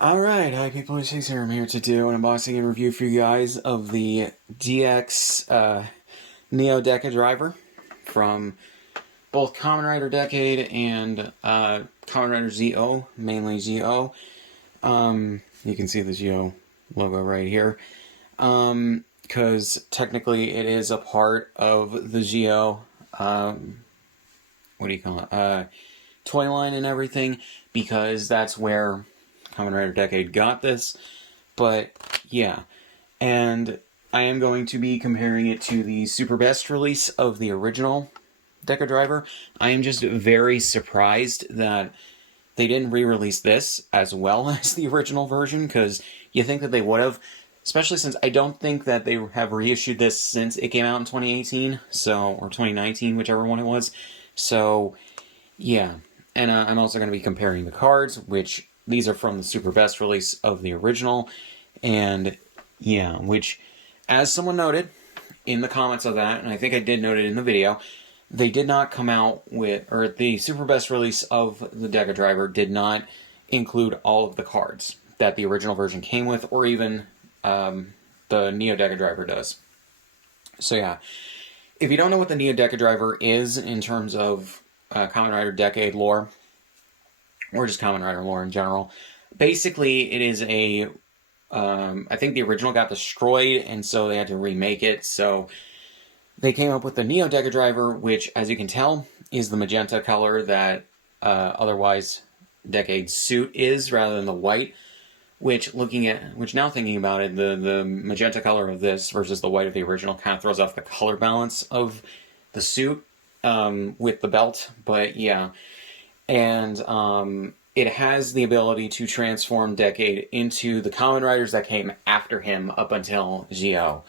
Alright, hi people, it's Scsigs here. I'm here to do an unboxing and review for you guys of the DX Neo Decadriver from both Kamen Rider Decade and Kamen Rider ZO, mainly ZO. You can see the ZO logo right here. Because technically it is a part of the ZO, what do you call it, toy line and everything, because that's where Kamen Rider Decade got this. But yeah, and I am going to be comparing it to the Super Best release of the original Decadriver. I am just very surprised that they didn't re-release this as well as the original version, because you think that they would have, especially since I don't think that they have reissued this since it came out in 2018, so, or 2019, whichever one it was. So yeah, and I'm also going to be comparing the cards, which these are from the Super Best release of the original, and yeah, which, as someone noted in the comments of that, and I think I did note it in the video, they did not come out with, or the Super Best release of the Decadriver did not include all of the cards that the original version came with, or even the Neo Decadriver does. So yeah, if you don't know what the Neo Decadriver is in terms of Kamen Rider Decade lore, or just Kamen Rider lore in general, basically it is a, I think the original got destroyed, and so they had to remake it, so they came up with the Neo Decadriver, which, as you can tell, is the magenta color that otherwise Decade's suit is, rather than the white. Which, now thinking about it, the magenta color of this versus the white of the original kind of throws off the color balance of the suit with the belt. But yeah, and it has the ability to transform Decade into the Kamen Riders that came after him up until Zio.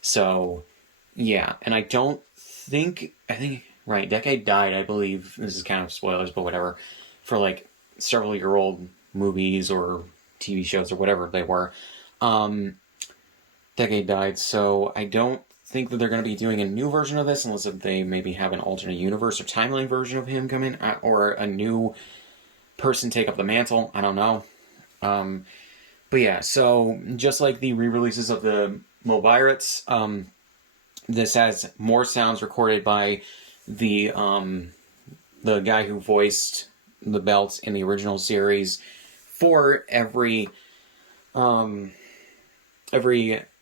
So yeah, and I think, right, Decade died, I believe, this is kind of spoilers, but whatever, for like several-year-old movies or TV shows or whatever they were. Decade died, so I don't think that they're going to be doing a new version of this, unless they maybe have an alternate universe or timeline version of him come in, or a new person take up the mantle. I don't know. But yeah, so just like the re-releases of the Mobirates, this has more sounds recorded by the guy who voiced the belt in the original series for every Kamen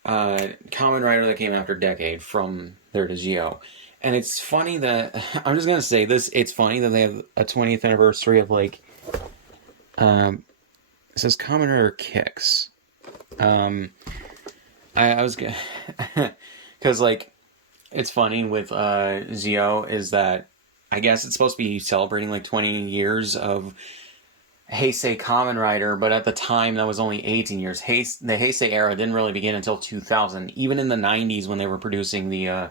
Rider that came after Decade, from there to Geo. And it's funny that, I'm just gonna say this, it's funny that they have a 20th anniversary of, like, it says Kamen Rider Kicks. I was gonna, because, like, it's funny with Zio is that I guess it's supposed to be celebrating like 20 years of Heisei Kamen Rider, but at the time that was only 18 years. The Heisei era didn't really begin until 2000. Even in the 90s, when they were producing the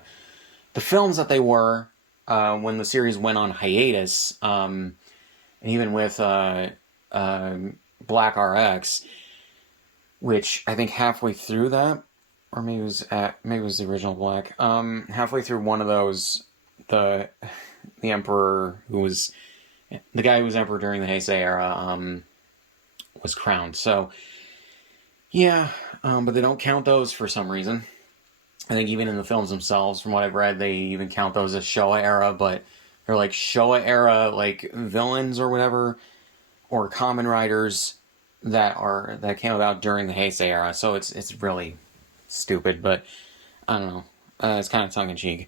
films that they were, when the series went on hiatus, and even with Black RX, which I think halfway through that, or maybe it was the original Black. Halfway through one of those, the Emperor, who was the guy who was Emperor during the Heisei era, was crowned. So yeah, but they don't count those for some reason. I think even in the films themselves, from what I've read, they even count those as Showa era, but they're like Showa era like villains or whatever, or Kamen Riders that came about during the Heisei era. So it's really stupid, but I don't know. It's kind of tongue-in-cheek.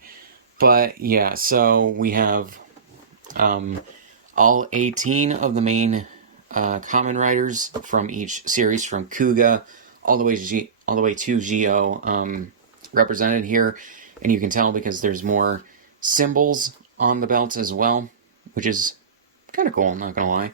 But yeah, so we have all 18 of the main Kamen Riders from each series, from Kuga all the way to Geo, represented here. And you can tell because there's more symbols on the belts as well, which is kind of cool, I'm not gonna lie.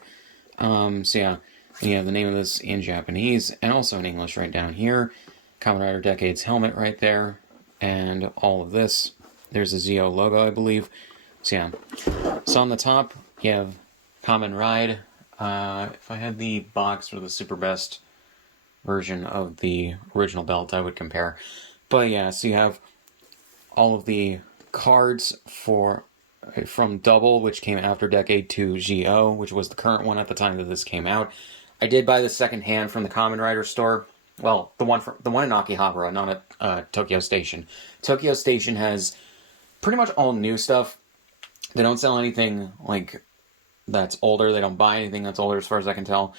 So yeah, and you have the name of this in Japanese and also in English right down here. Kamen Rider Decade's helmet right there, and all of this. There's a Zio logo, I believe. So yeah. So on the top, you have Kamen Ride. If I had the box for the Super Best version of the original belt, I would compare. But yeah, so you have all of the cards from Double, which came after Decade, to GO, which was the current one at the time that this came out. I did buy the second hand from the Kamen Rider store. Well, the one in Akihabara, not at Tokyo Station. Tokyo Station has pretty much all new stuff. They don't sell anything like that's older. They don't buy anything that's older, as far as I can tell.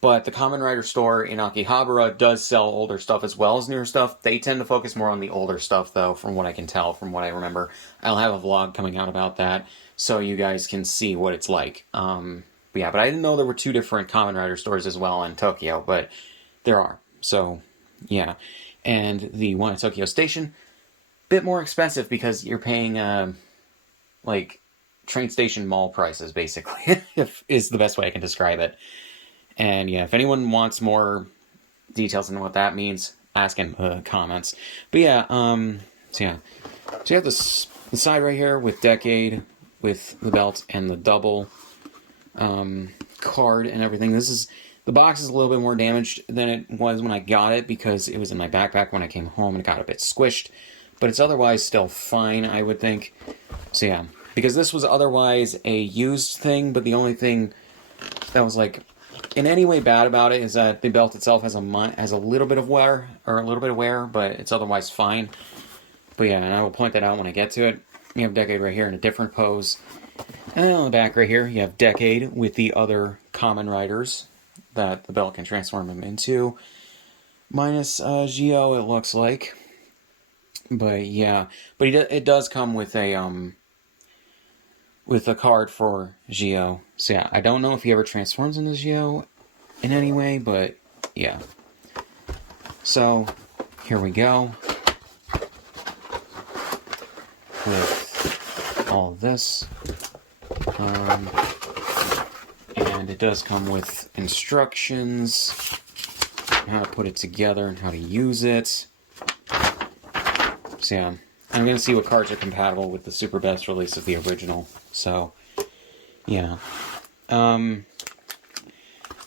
But the Kamen Rider store in Akihabara does sell older stuff as well as newer stuff. They tend to focus more on the older stuff, though, from what I can tell, from what I remember. I'll have a vlog coming out about that, so you guys can see what it's like. But I didn't know there were two different Kamen Rider stores as well in Tokyo, but there are. So, yeah. And the one at Tokyo Station, bit more expensive because you're paying, like, train station mall prices, basically, is the best way I can describe it. And yeah, if anyone wants more details on what that means, ask in the comments. But yeah, so you have the side right here with Decade, with the belt and the double card and everything. The box is a little bit more damaged than it was when I got it because it was in my backpack when I came home and it got a bit squished. But it's otherwise still fine, I would think. So yeah, because this was otherwise a used thing, but the only thing that was like in any way bad about it is that the belt itself has a little bit of wear, but it's otherwise fine. But yeah, and I will point that out when I get to it. You have Decade right here in a different pose. And on the back right here, you have Decade with the other Kamen Riders that the belt can transform him into. Minus Gio, it looks like. But yeah, but it does come with a card for Gio. So yeah, I don't know if he ever transforms into Gio in any way, but yeah. So here we go with all of this. And it does come with instructions on how to put it together and how to use it. So yeah, I'm going to see what cards are compatible with the Super Best release of the original. So, yeah.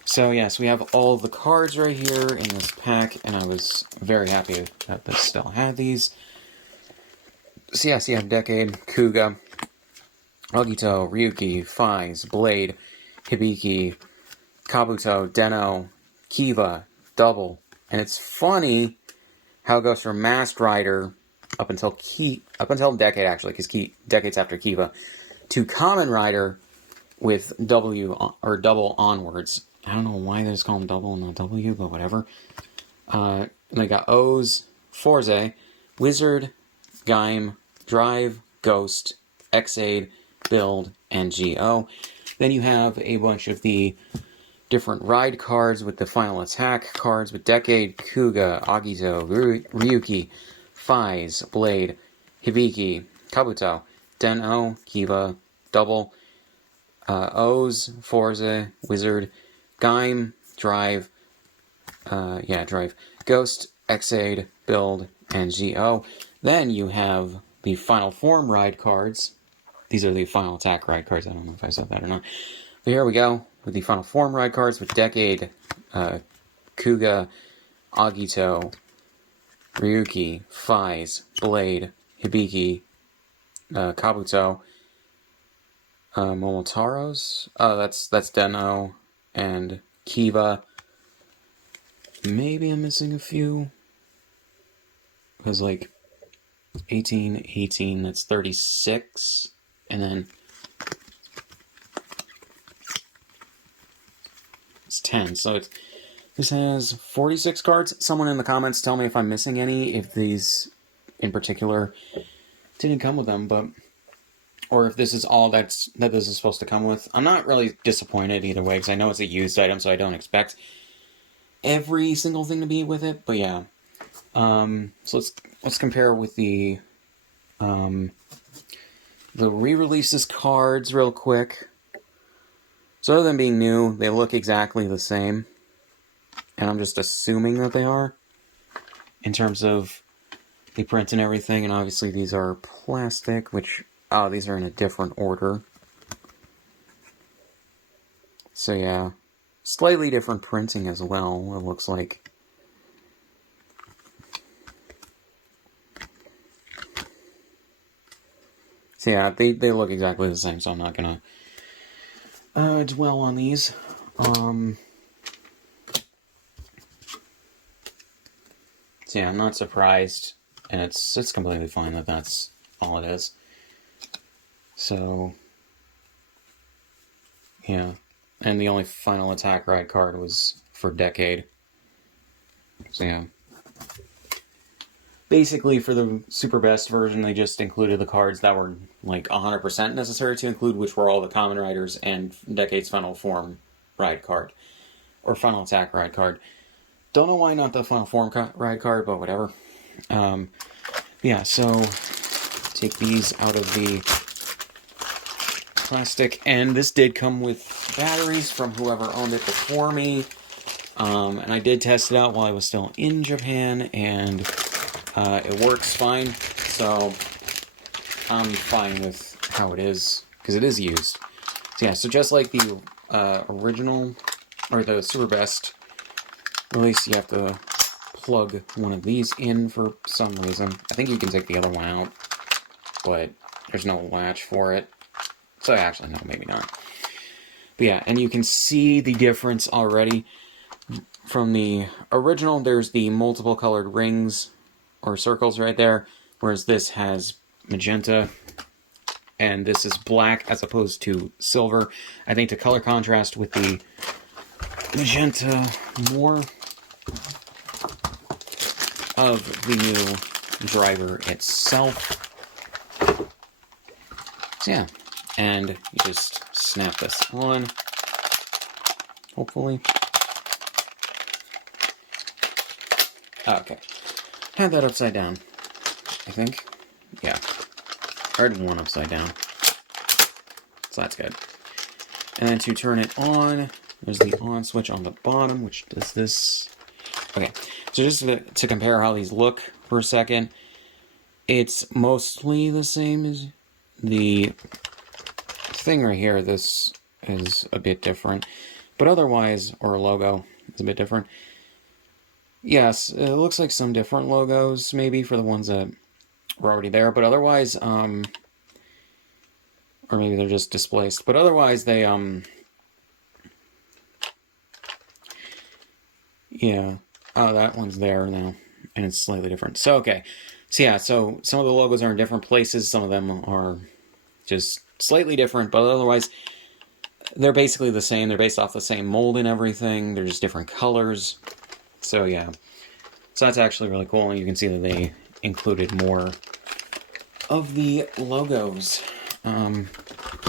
So we have all of the cards right here in this pack, and I was very happy that this still had these. So you have Decade, Kuga, Agito, Ryuki, Faiz, Blade, Hibiki, Kabuto, Den-O, Kiva, Double. And it's funny how it goes from Masked Rider up until Decade, actually, because Decade's after Kiva, to Kamen Rider with double onwards. I don't know why they just call them double and not W, but whatever. And they got O's, Forze, Wizard, Gaim, Drive, Ghost, X-Aid, Build, and G.O. Then you have a bunch of the different ride cards with the final attack cards with Decade, Kuga, Agito, Ryuki, Faiz, Blade, Hibiki, Kabuto, Den-O, Kiva, Double, O's, Forza, Wizard, Gaim, Drive, Ghost, X-Aid, Build, and G.O. Then you have the Final Form ride cards. These are the final attack ride cards. I don't know if I said that or not. But here we go with the Final Form ride cards with Decade, Kuga, Agito, Ryuki, Faiz, Blade, Hibiki, Kabuto, Momotaro's. That's Den-O and Kiva. Maybe I'm missing a few. Because, 18, that's 36. And then it's 10. So this has 46 cards. Someone in the comments tell me if I'm missing any, if these in particular didn't come with them, or if this is all that this is supposed to come with. I'm not really disappointed either way, because I know it's a used item, so I don't expect every single thing to be with it, but yeah. So let's compare with the re-releases cards real quick. So other than being new, they look exactly the same, and I'm just assuming that they are, in terms of the print and everything, and obviously these are plastic, which, these are in a different order. So yeah, slightly different printing as well, it looks like. So yeah, they look exactly the same, so I'm not gonna dwell on these. So yeah, I'm not surprised, and it's completely fine that that's all it is. So yeah, and the only final attack ride card was for Decade. So yeah. Basically, for the Super Best version, they just included the cards that were like 100% necessary to include, which were all the Kamen Riders and Decade's Final Form ride card. Or Final Attack ride card. Don't know why not the Final Form ride card, but whatever. Yeah, so take these out of the plastic. And this did come with batteries from whoever owned it before me. And I did test it out while I was still in Japan, and it works fine. So I'm fine with how it is, because it is used. So yeah, so just like the original, or the Super Best release, you have to plug one of these in for some reason. I think you can take the other one out, but there's no latch for it. So actually, no, maybe not. But yeah, and you can see the difference already. From the original, there's the multiple colored rings or circles right there, whereas this has magenta, and this is black as opposed to silver. I think to color contrast with the magenta more of the new driver itself. So yeah, and you just snap this on, hopefully. Okay, had that upside down, I think. Yeah, I had one upside down, so that's good. And then to turn it on, there's the on switch on the bottom, which does this. Okay, so just to compare how these look for a second, it's mostly the same as the thing right here. This is a bit different, but otherwise, or logo is a bit different. Yes, it looks like some different logos, maybe, for the ones that were already there, but otherwise, or maybe they're just displaced, but otherwise they, yeah, oh, that one's there now, and it's slightly different. So, okay, so yeah, so some of the logos are in different places, some of them are just slightly different, but otherwise, they're basically the same. They're based off the same mold and everything, they're just different colors, so yeah. So that's actually really cool, and you can see that they included more of the logos. So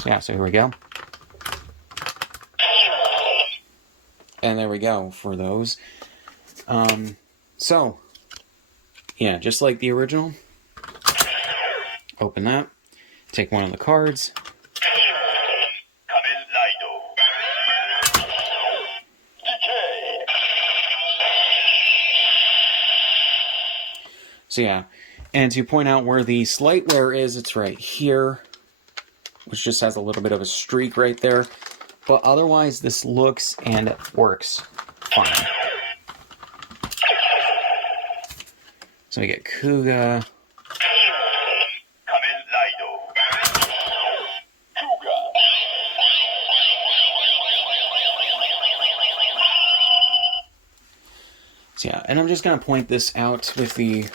yeah, so here we go. And there we go for those. So, yeah, just like the original, open that, take one of the cards. So yeah, and to point out where the slight wear is, it's right here, which just has a little bit of a streak right there. But otherwise, this looks and works fine. So we get Kuga. So yeah, and I'm just gonna point this out with the.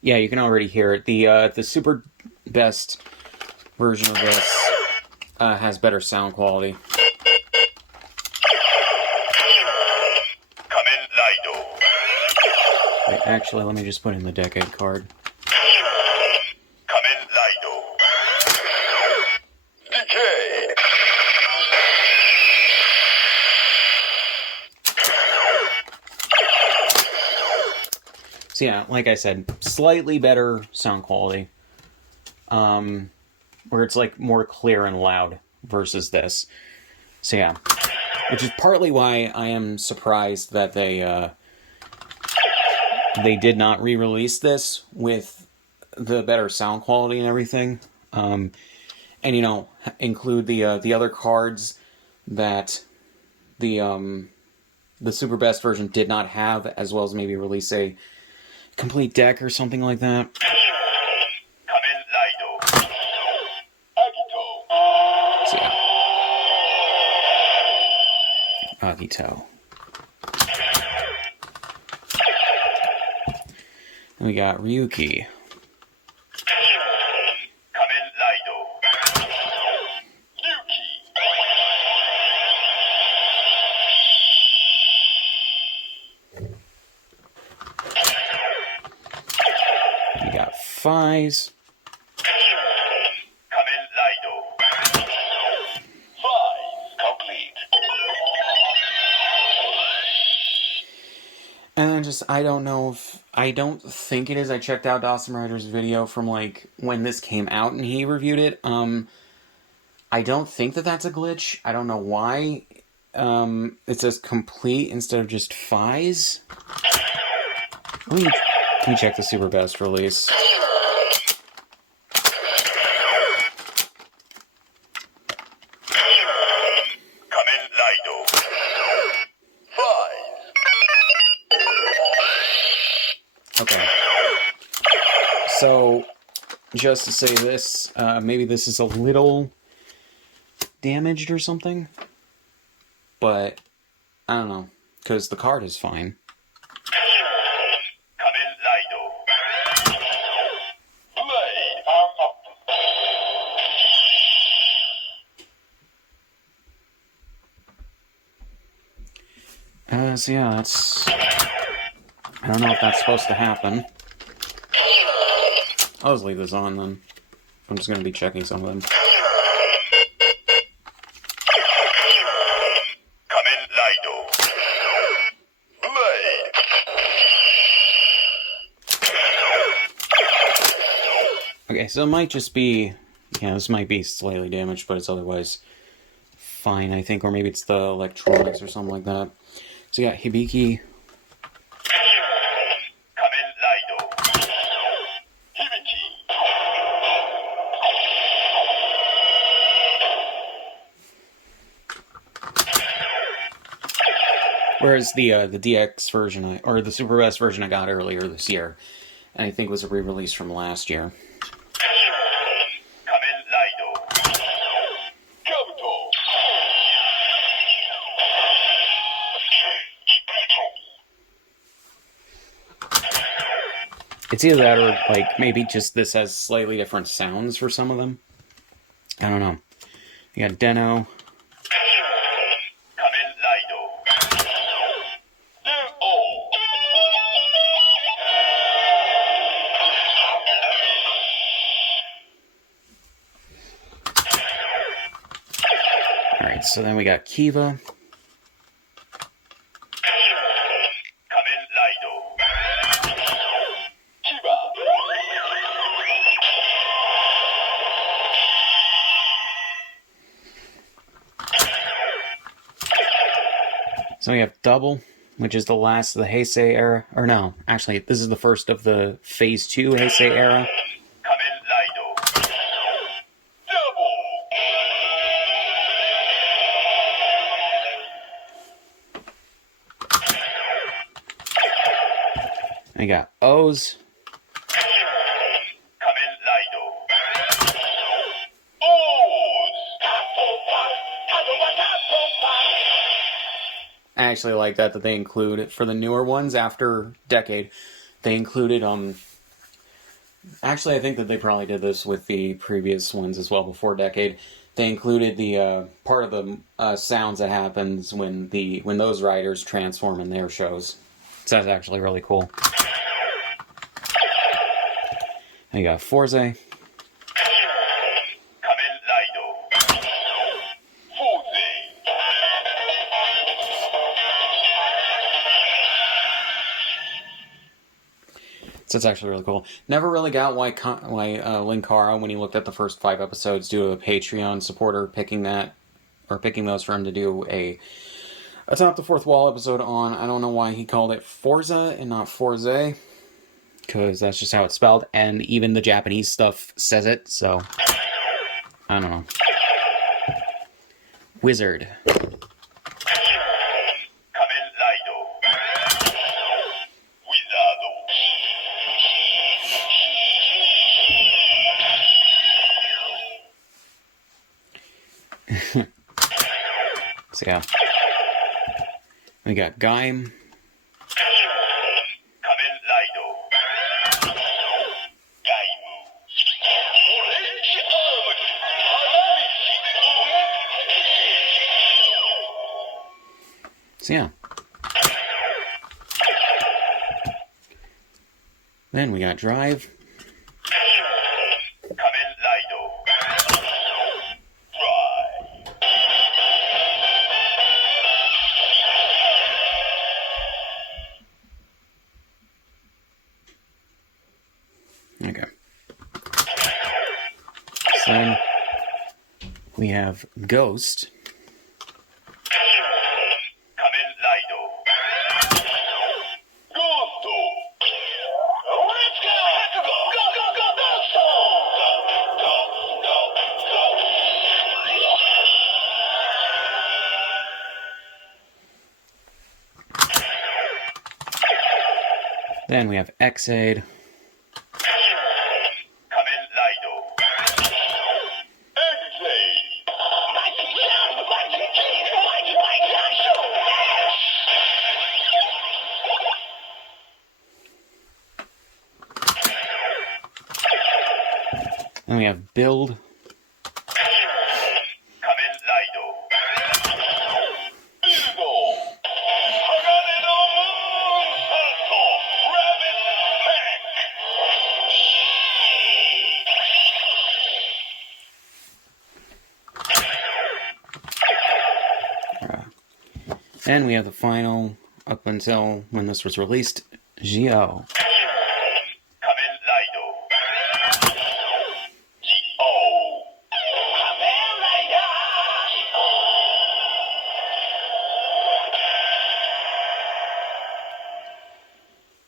Yeah, you can already hear it. The Super Best version of this has better sound quality. Wait, actually, let me just put in the Decade card. So yeah, like I said, slightly better sound quality. Where it's like more clear and loud versus this. So yeah, which is partly why I am surprised that they did not re-release this with the better sound quality and everything. And you know, include the other cards that the Super Best version did not have, as well as maybe release a complete deck or something like that. So yeah. Agito. We got Ryuki. Kamen Rider. Ryuki. We got Fies. Kamen Rider. 5 complete. And then just, I don't think it is. I checked out Dawson Rider's video from, like, when this came out and he reviewed it. I don't think that that's a glitch. I don't know why. It says complete instead of just Fies. Let me check the Super Best release. Kamen Rider. 5. Okay. So, just to say this, maybe this is a little damaged or something. But, I don't know. Because the card is fine. Kamen Rider. Blade arm up. So yeah, that's... I don't know if that's supposed to happen. I'll just leave this on then. I'm just going to be checking some of them. Kamen Rider. Blade. Okay, so it might just be... Yeah, this might be slightly damaged, but it's otherwise fine, I think. Or maybe it's the electronics or something like that. So yeah, Hibiki. Kamen Rider. Hibiki. Whereas the DX version, or the Super Best version I got earlier this year, and I think was a re-release from last year. Kamen Rider. Kabuto. It's either that or, like, maybe just this has slightly different sounds for some of them. I don't know. You got Deno. Kamen Rider. Neo. Alright, so then we got Kiva. Kamen Rider. Kiba. So we have Double, which is the last of the Heisei era. Or no, actually, this is the first of the Phase 2 Heisei era. Kamen Rider. Double. We got O's. Kamen Rider. O's. I actually like that they include, for the newer ones after Decade, they included, actually I think that they probably did this with the previous ones as well before Decade. They included the, part of the sounds that happens when those riders transform in their shows. So that's actually really cool. Then you got Forze. Kamen Rider. Forze. So it's actually really cool. Never really got why Linkara, when he looked at the first 5 episodes, due to a Patreon supporter picking those for him to do a Top the Fourth Wall episode on. I don't know why he called it Forza and not Forze, because that's just how it's spelled, and even the Japanese stuff says it, so I don't know. Wizard. Kamen Rider. Wizardo. So yeah. We got Gaim. Kamen Rider. So yeah. Then we got Drive. Kamen Rider. Drive. Okay. So then we have Ghost. Kamen Rider. Ghost. Let's go. Go, go, go, Ghost. Go, go, go, go. Then we have X-Aid. Kamen Rider. Exit. Then we have Build. Kamen Rider. Eagle. Hagane no Moon Salto. Rabbit And we have the final, up until when this was released, Geo. Kamen Rider. G-O. Kamen Rider.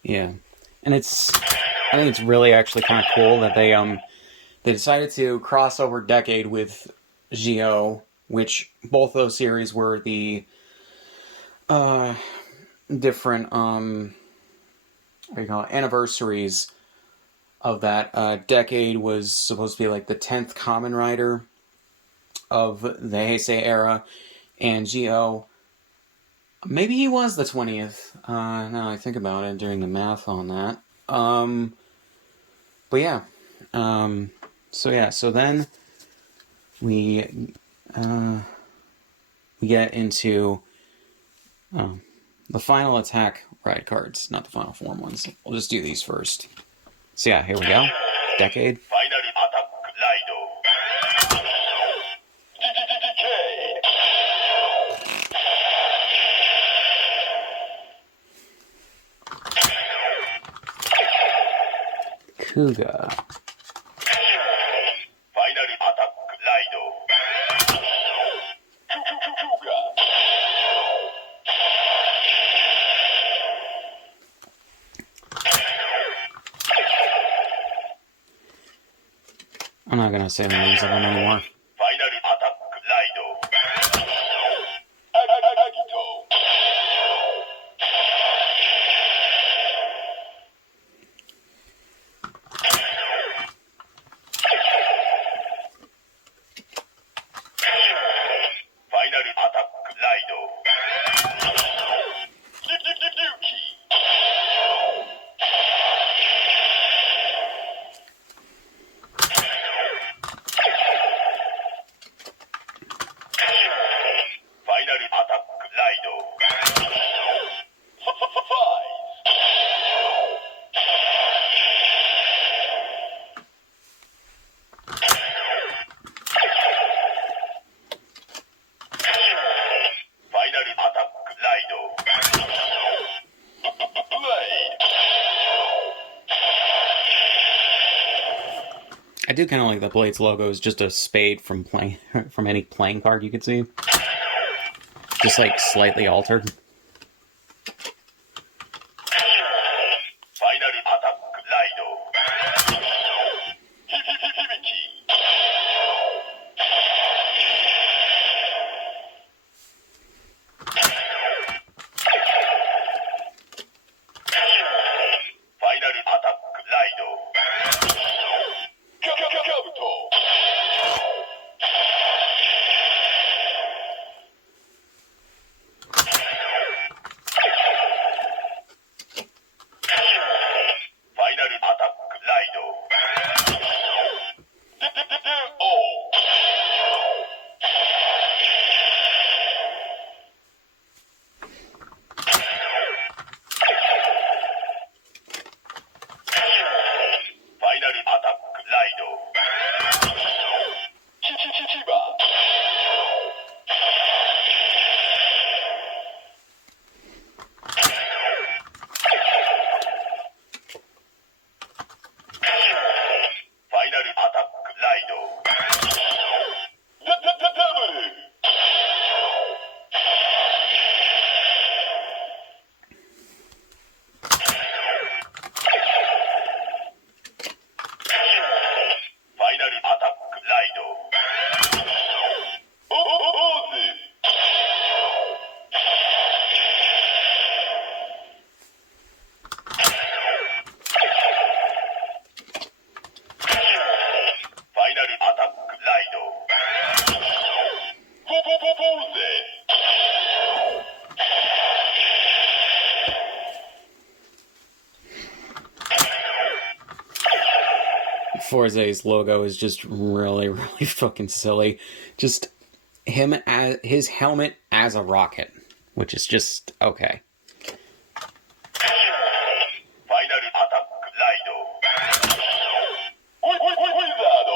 Yeah, and I think it's really actually kind of cool that they decided to cross over Decade with Geo, which both those series were the different what do you call it, anniversaries of that. Decade was supposed to be like the 10th Kamen Rider of the Heisei era, and Geo, maybe he was the 20th. Now I think about it, doing the math on that. But yeah. So then we get into the final attack ride cards, not the final form ones. We'll just do these first. So yeah, here we go. Decade. Final Attack Rider. Kuga. Final Attack Rider. Kuga. I'm not gonna say the names of them anymore. Final Attack Rider. Agito. Final Attack Rider. Yuki. Final Attack Rider. Final Attack Rider. Blade. I do kind of like the Blades logo is just a spade from from any playing card you could see. Just like slightly altered. Final Attack Rider. Hibiki. Final Attack Rider. Kabuto. Forze's logo is just really, really fucking silly. Just him as his helmet as a rocket, which is just okay. ファイナルアタックライドウィザード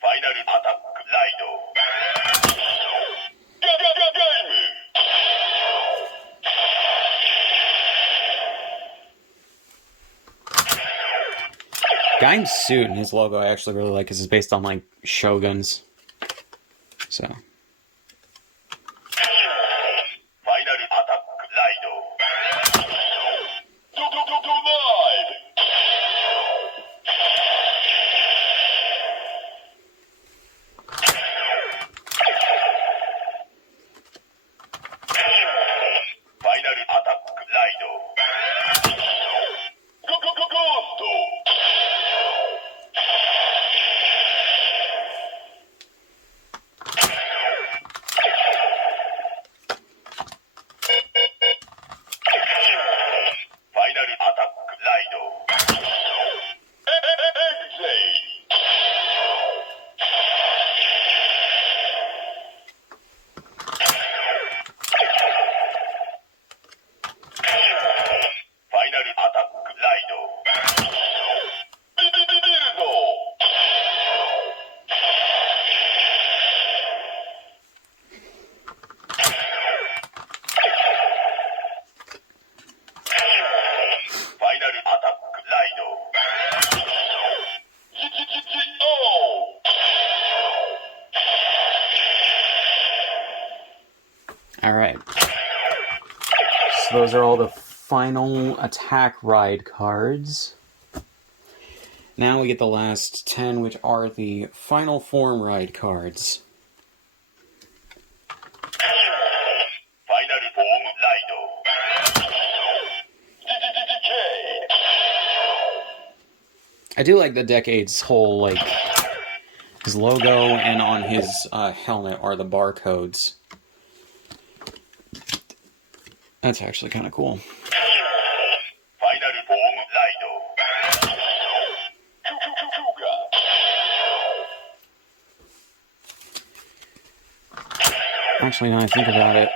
ファイナルアタックライドゲーム Guy's suit and his logo I actually really like because it's based on like Shoguns. So ファイナルアタックライドドライブ ファイナルアタックライドゴースト ファイナルアタックライドエグゼイ ファイナルアタックライドビルド ファイナルアタックライドalright. So those are all the final attack ride cards. Now we get the last 10, which are the final form ride cards. ファイナルフォームライド I do like the Decade's whole, like, his logo and on his helmet are the barcodes. That's actually kind of cool. ファイナルフォームライドクガ Actually, now I think about it,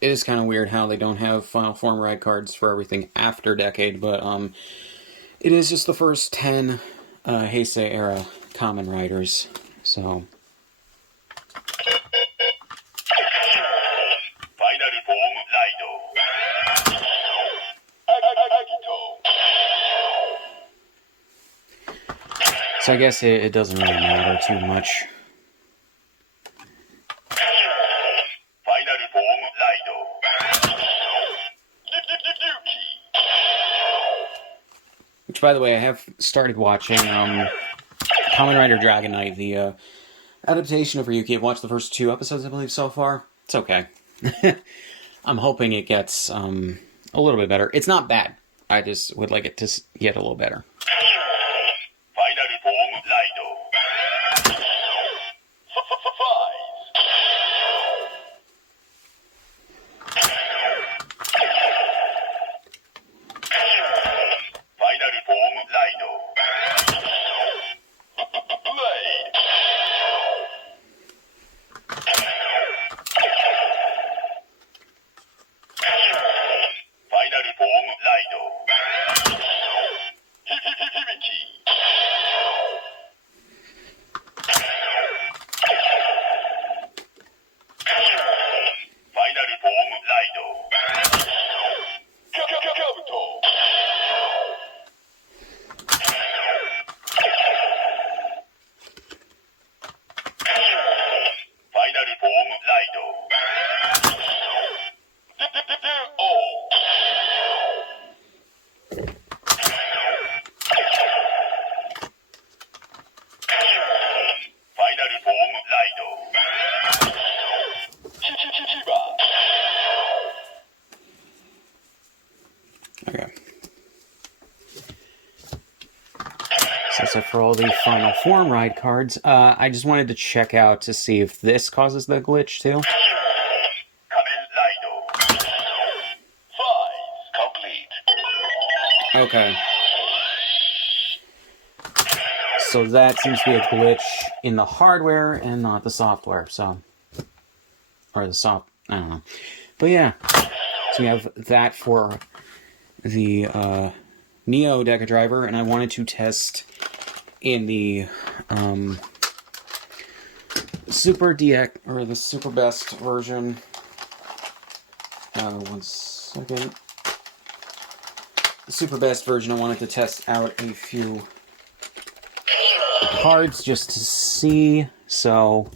it is kind of weird how they don't have final form ride cards for everything after Decade, but it is just the first 10 Heisei era Kamen Riders, so ファイナルフォームライドアギト so I guess it doesn't really matter too much. ファイナルフォームライドリキ Which, by the way, I have started watching Kamen Rider Dragon Knight, the adaptation of Ryuki. I've watched the first 2 episodes, I believe, so far. It's okay. I'm hoping it gets a little bit better. It's not bad. I just would like it to get a little better. ファイナルフォームライドファイ ファイナルフォームライドブレイド ファイナルフォームライド響き ファイナルフォームライドカブト ファイナルフォームライドファイナルフォームライドヒバ Okay. So So for all the Final Form ride cards, I just wanted to check out to see if this causes the glitch too. Kamen Rider. 5 complete. Okay. So that seems to be a glitch in the hardware and not the software, so... Or the soft... I don't know. But yeah. So we have that for the Neo Decadriver, and I wanted to test in the Super DX, or the Super Best version. 1 second. The Super Best version, I wanted to test out a few cards just to see. So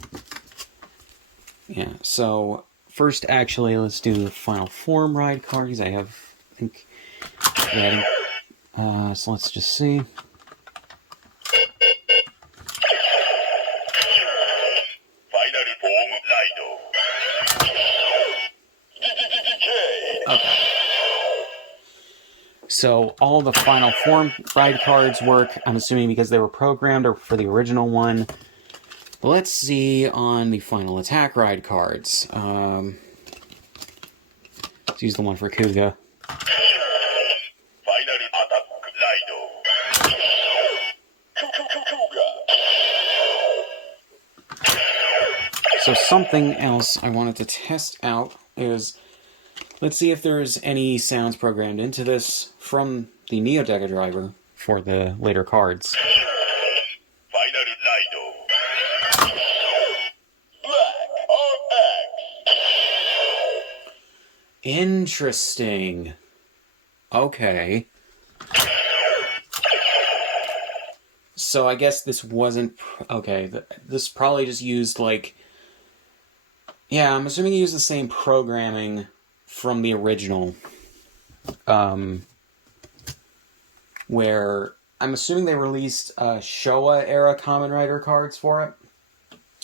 yeah, so first actually let's do the Final Form ride cards. I have, I think, yeah, so let's just see. Final Form Rider. Okay. So all the Final Form ride cards work, I'm assuming because they were programmed or for the original one. Let's see on the Final Attack ride cards. Let's use the one for Kuga. Final Attack Rider. So something else I wanted to test out is, let's see if there's any sounds programmed into this from the Neo Decadriver for the later cards. Final Rider. Black on X. Interesting. Okay. So I guess this wasn't... Okay, this probably just used, like... Yeah, I'm assuming you used the same programming from the original. Where... I'm assuming they released Showa-era Kamen Rider cards for it.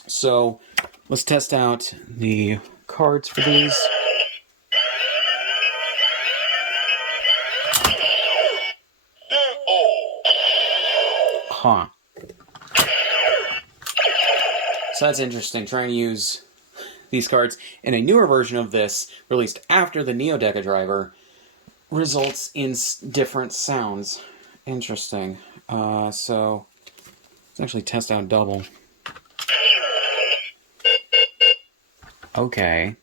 So, let's test out the cards for these. Huh. So that's interesting, trying to use these cards in a newer version of this, released after the Neo Decadriver, results in different sounds. Interesting. So, let's actually test out double. Okay.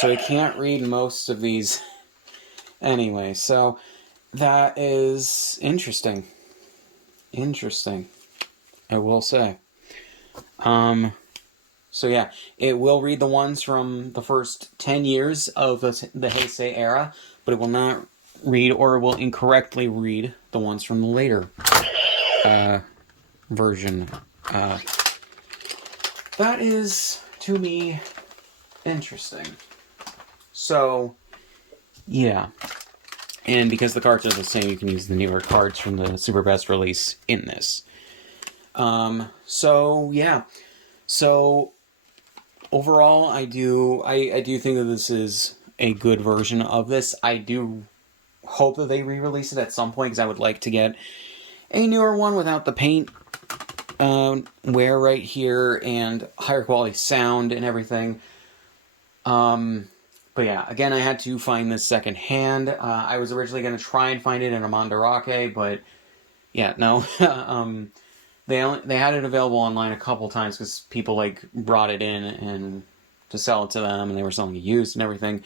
So we can't read most of these anyway, so that is interesting. Interesting, I will say. So yeah, it will read the ones from the first 10 years of the Heisei era, but it will not read, or will incorrectly read, the ones from the later version. That is, to me, interesting. So, yeah. And because the cards are the same, you can use the newer cards from the Super Best release in this. So, yeah. So, overall, I do think that this is a good version of this. I do hope that they re-release it at some point, because I would like to get a newer one without the paint wear right here, and higher quality sound and everything. But yeah, again, I had to find this second hand. I was originally going to try and find it in a Mandarake, but yeah, no. They had it available online a couple times because people like brought it in and to sell it to them, and they were selling it used and everything.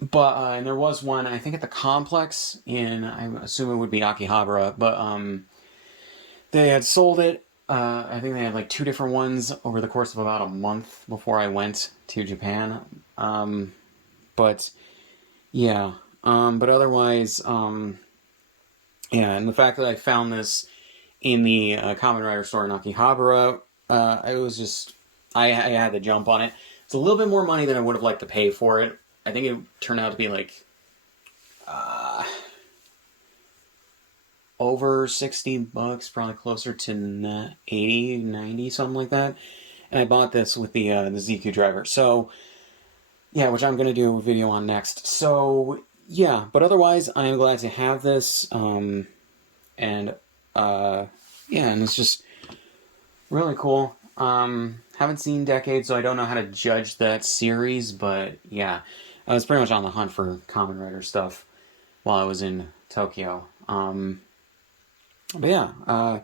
But and there was one, I think, at the complex in, I assume it would be Akihabara, but they had sold it. I think they had like 2 different ones over the course of about a month before I went to Japan. But yeah, but otherwise, yeah, and the fact that I found this in the Kamen Rider store in Akihabara, I was just, I had to jump on it. It's a little bit more money than I would have liked to pay for it. I think it turned out to be like over $60, probably closer to 80, 90, something like that. And I bought this with the ZQ driver. So, yeah, which I'm going to do a video on next. So, yeah, but otherwise, I am glad to have this. And yeah, and it's just really cool. Haven't seen Decade, so I don't know how to judge that series, but yeah, I was pretty much on the hunt for Kamen Rider stuff while I was in Tokyo. But yeah,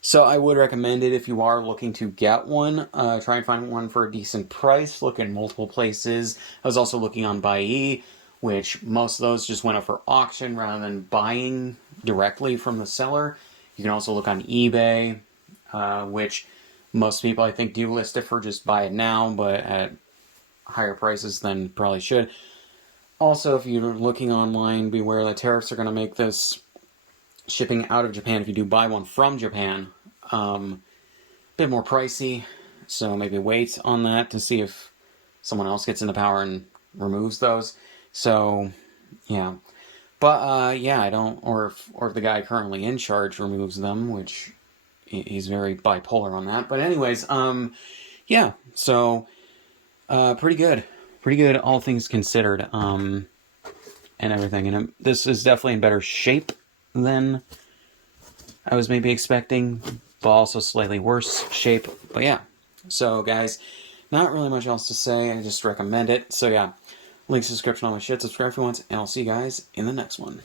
so I would recommend it if you are looking to get one. Try and find one for a decent price. Look in multiple places. I was also looking on Buyee, which most of those just went up for auction rather than buying directly from the seller. You can also look on eBay, which most people I think do list it for just buy it now, but at higher prices than probably should. Also, if you're looking online, beware the tariffs are going to make this shipping out of Japan, if you do buy one from Japan, a bit more pricey. So maybe wait on that to see if someone else gets into power and removes those. So, yeah. But, yeah, I don't, or if the guy currently in charge removes them, which he's very bipolar on that. But anyways, yeah, so, pretty good. Pretty good, all things considered, and everything. And this is definitely in better shape than I was maybe expecting, but also slightly worse shape. But yeah, so guys, not really much else to say. I just recommend it. So yeah, links in the description, all my shit. Subscribe if you want, and I'll see you guys in the next one.